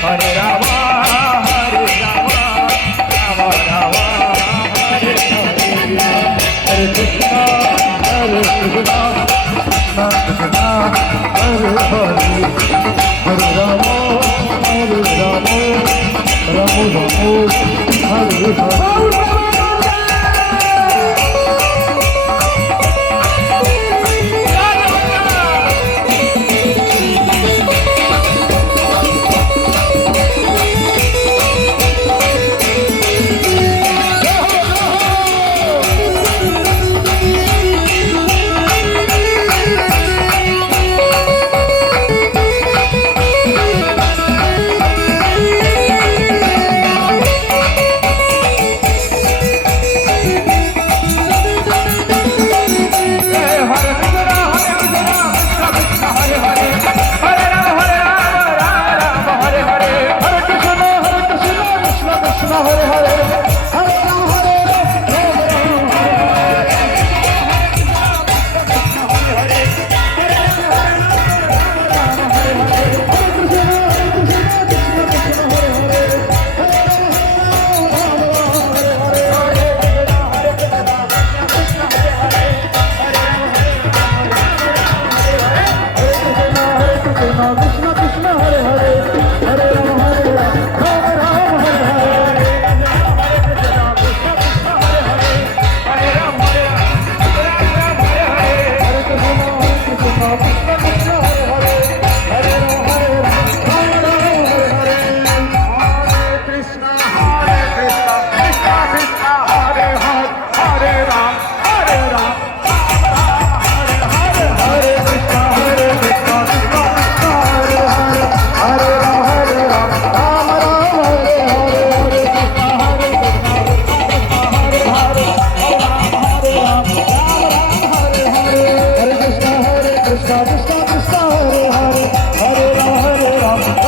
Hare Rama, 다음부터